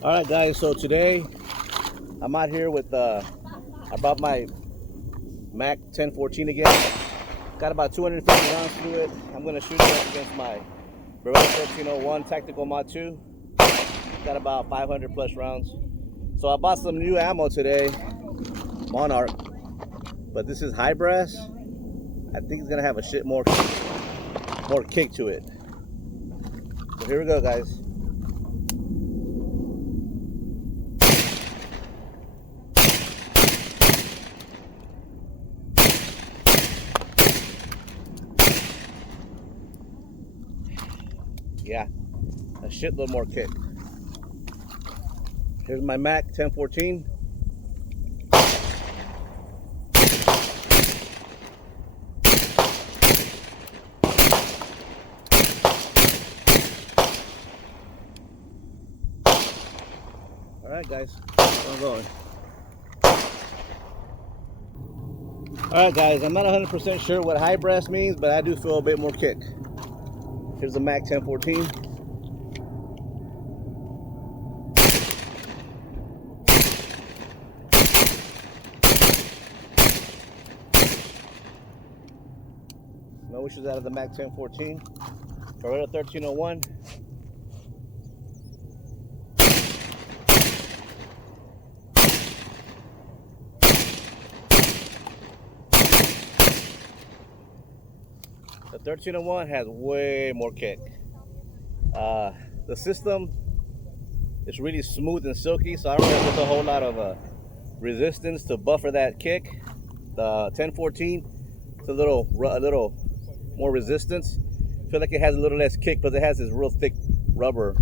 All right, guys. So today I'm out here with I brought my Mac 1014 again. Got about 250 rounds through it. I'm gonna shoot it up against my Beretta 1301 Tactical Mod 2. Got about 500 plus rounds. So I bought some new ammo today, Monarch, but this is high brass. I think it's gonna have a shit more kick to it. So here we go, guys. Yeah, a shitload more kick. Here's my Mac 1014. All right, guys, I'm going. All right, guys, I'm not 100% sure what high brass means, but I do feel a bit more kick. Here's the Mac 1014. No issues out of the Mac 1014. Beretta 1301. The 1301 has way more kick. The system is really smooth and silky, so I don't have to put a whole lot of resistance to buffer that kick. The 1014 is a little more resistance. I feel like it has a little less kick, but it has this real thick rubber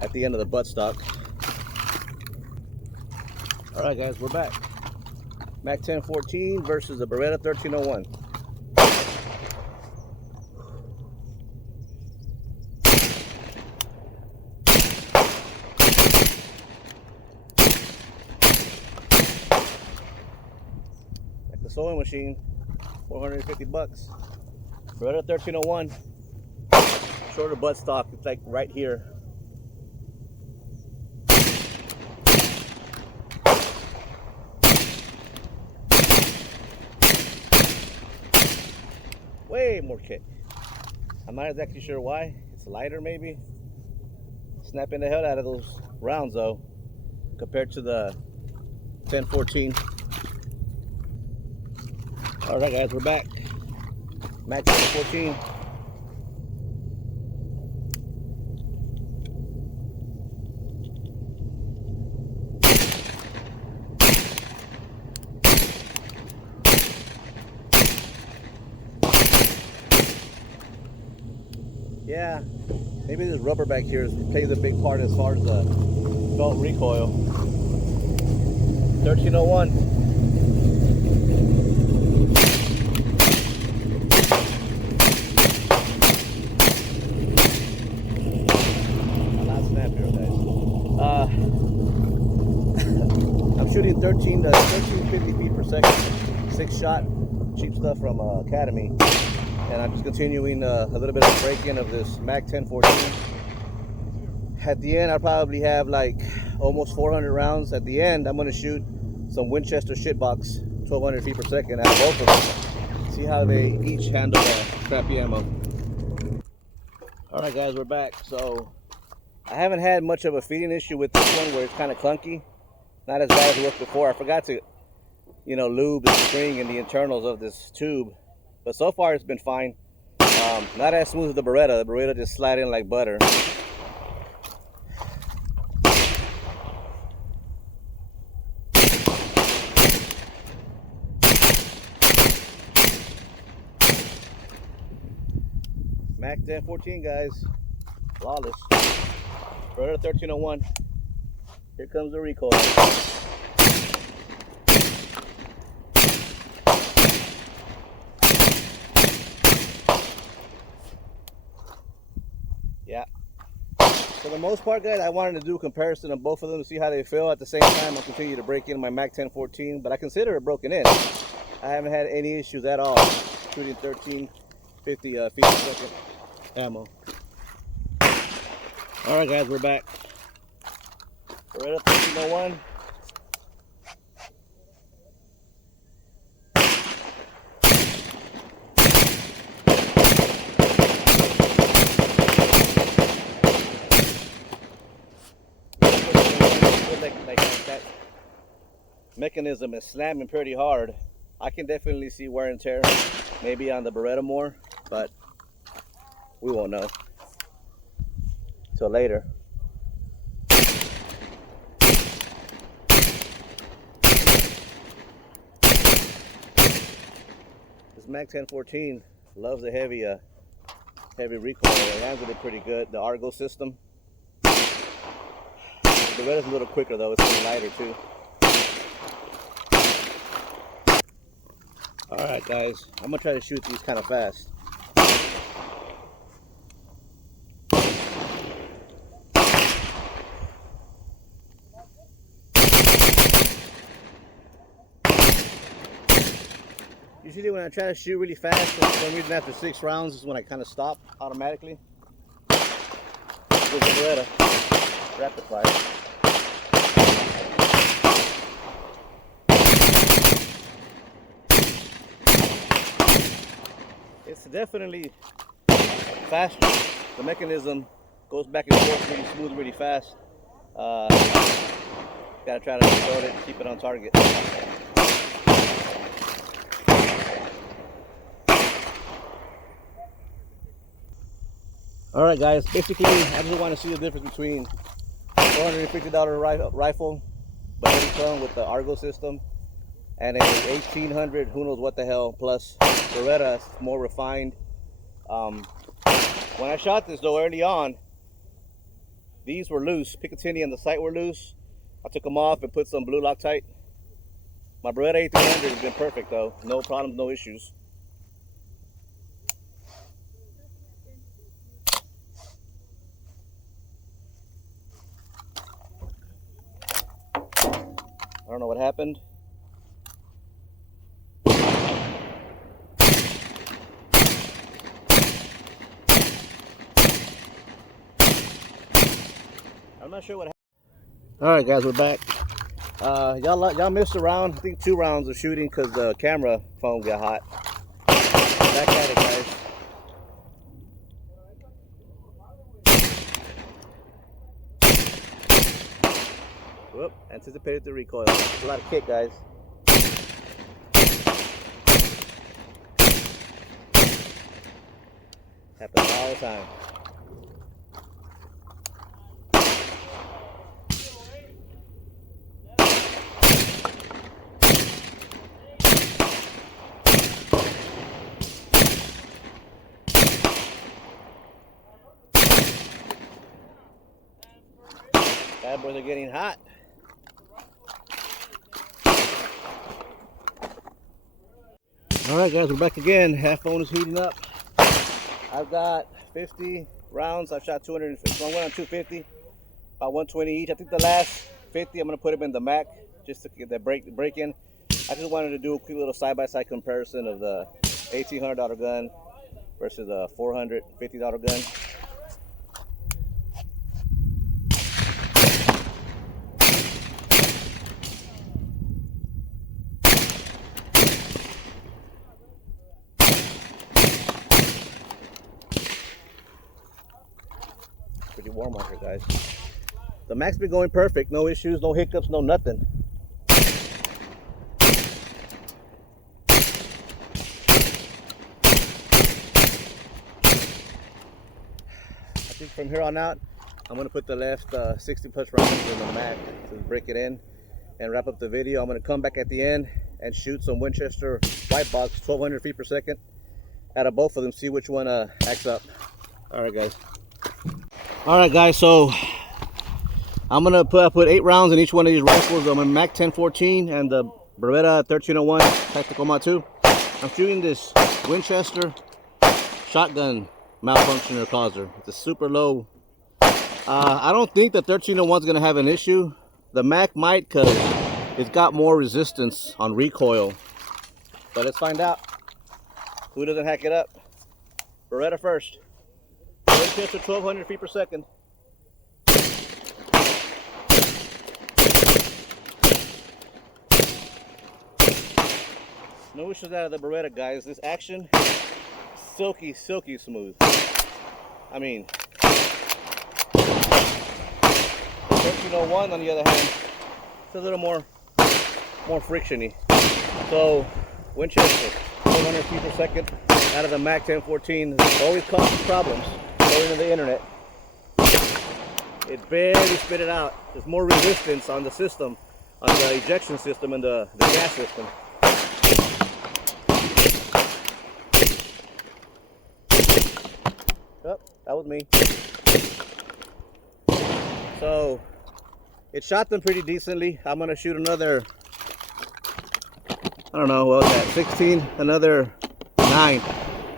at the end of the buttstock. All right, guys, we're back. Mac 1014 versus the Beretta 1301. The sewing machine, 450 bucks. Beretta 1301, shorter buttstock. It's like right here. Way more kick. I'm not exactly sure why. It's lighter, maybe. Snapping the hell out of those rounds though, compared to the 1014. All right, guys, we're back. Mac 1014. Yeah, maybe this rubber back here plays a big part as far as the belt recoil. 1301. I'm shooting 1350 feet per second, 6-shot, cheap stuff from Academy, and I'm just continuing a little bit of break-in of this Mac 1014. At the end, I'll probably have like almost 400 rounds. At the end, I'm going to shoot some Winchester shitbox, 1200 feet per second at both of them. See how they each handle crappy ammo. All right, guys, we're back. So I haven't had much of a feeding issue with this one where it's kind of clunky. Not as bad as it was before. I forgot to, lube the spring and the internals of this tube. But so far it's been fine. Not as smooth as the Beretta. The Beretta just slide in like butter. Mac 1014, guys. Flawless. Beretta 1301. Here comes the recoil. Yeah. For the most part, guys, I wanted to do a comparison of both of them to see how they feel. At the same time, I'll continue to break in my Mac 1014, but I consider it broken in. I haven't had any issues at all shooting 1350 feet per second ammo. All right, guys, we're back. Beretta 1301. Like that mechanism is slamming pretty hard. I can definitely see wear and tear, maybe on the Beretta more, but we won't know till later. This Mag 1014 loves the heavy recoil. It handles it pretty good. The Argo system. The Beretta's a little quicker though. It's a little lighter too. All right, guys. I'm gonna try to shoot these kind of fast. Usually when I try to shoot really fast, for some reason after 6 rounds is when I kind of stop automatically. With the Beretta rapid fire. It's definitely faster. The mechanism goes back and forth really smooth, really fast. Gotta try to control it and keep it on target. Alright guys, basically I just want to see the difference between $450 rifle, but heavy clone with the Argo system, and a 1800 who knows what the hell plus Beretta, more refined. When I shot this though early on, these were loose. Picatinny and the sight were loose. I took them off and put some blue Loctite. My Beretta A300 has been perfect though. No problems, no issues. I don't know what happened. I'm not sure what happened. Alright guys, we're back. Y'all missed a round. I think 2 rounds of shooting because the camera phone got hot. Back at it, guys. Whoop, anticipated the recoil. It's a lot of kick, guys. Happens all the time. Bad boys are getting hot. Alright guys, we're back again. Half phone is heating up. I've got 50 rounds. I've shot 250. So I went on 250, about 120 each. I think the last 50 I'm gonna put them in the Mac just to get that break in. I just wanted to do a quick little side-by-side comparison of the $1,800 gun versus a $450 gun. Pretty warm out here, guys. The Mac's been going perfect. No issues, no hiccups, no nothing. I think from here on out, I'm going to put the left 60 plus rounds in the Mac to break it in and wrap up the video. I'm going to come back at the end and shoot some Winchester white box, 1200 feet per second out of both of them, see which one acts up. Alright guys. Alright guys, so I'm gonna put 8 rounds in each one of these rifles. I'm a Mag 1014 and the Beretta 1301 Tactical Mod 2. I'm shooting this Winchester shotgun malfunction or causer. It's a super low. I don't think the 1301 is gonna have an issue. The Mag might, because it's got more resistance on recoil. But let's find out who doesn't hack it up. Beretta first. Winchester 1200 feet per second. No issues out of the Beretta, guys. This action, silky smooth. I mean, the 1301 on the other hand, it's a little more frictiony. So Winchester, 400 feet per second out of the Mac 1014 always causes problems. According to the internet, it barely spit it out. There's more resistance on the system, on the ejection system and the gas system. Oh, that was me. So it shot them pretty decently. I'm gonna shoot another, I don't know, what was that, 16, another 9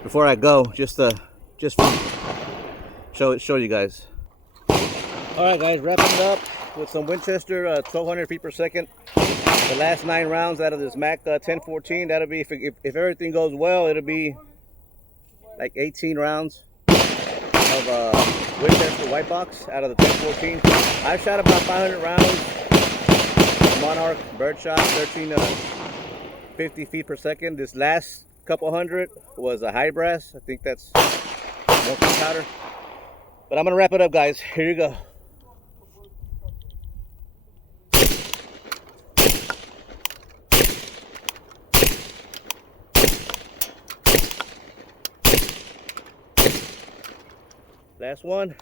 before I go, just for show you guys. All right, guys, wrapping it up with some Winchester 1200 feet per second. The last 9 rounds out of this Mac 1014. That'll be, if everything goes well, it'll be like 18 rounds of Winchester white box out of the 1014. I've shot about 500 rounds. Monarch birdshot, 1350 feet per second. This last couple hundred was a high brass. I think that's multi powder. But I'm gonna wrap it up, guys. Here you go. Last one.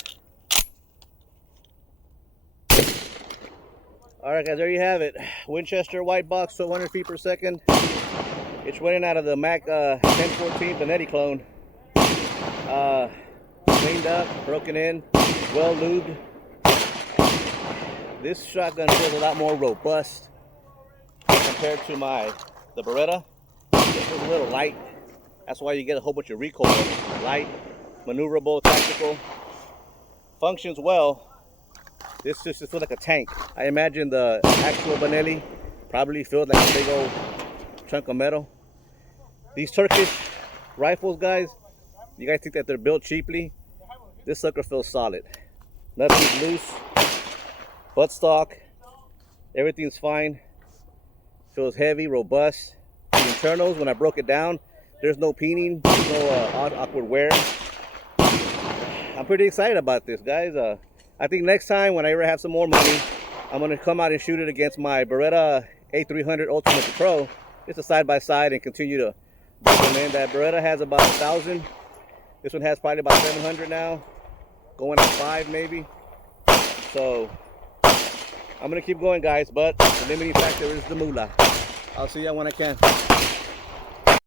All right, guys, there you have it. Winchester white box, 1200 feet per second. It's running out of the Mac 1014 Benetti clone. Cleaned up, broken in, well lubed. This shotgun feels a lot more robust compared to the Beretta. This is a little light. That's why you get a whole bunch of recoil. Light, maneuverable, tactical. Functions well. This just feels like a tank. I imagine the actual Benelli probably feels like a big old chunk of metal. These Turkish rifles, guys, you guys think that they're built cheaply? This sucker feels solid. Nothing's loose. Buttstock. Everything's fine. Feels heavy, robust. The internals, when I broke it down, there's no peening, there's no awkward wear. I'm pretty excited about this, guys. I think next time when I ever have some more money, I'm gonna come out and shoot it against my Beretta A300 Ultima Patrol, just a side-by-side, and continue to recommend. That Beretta has about 1,000. This one has probably about 700 now, going at 5 maybe. So I'm gonna keep going, guys, but the limiting factor is the moolah. I'll see you when I can.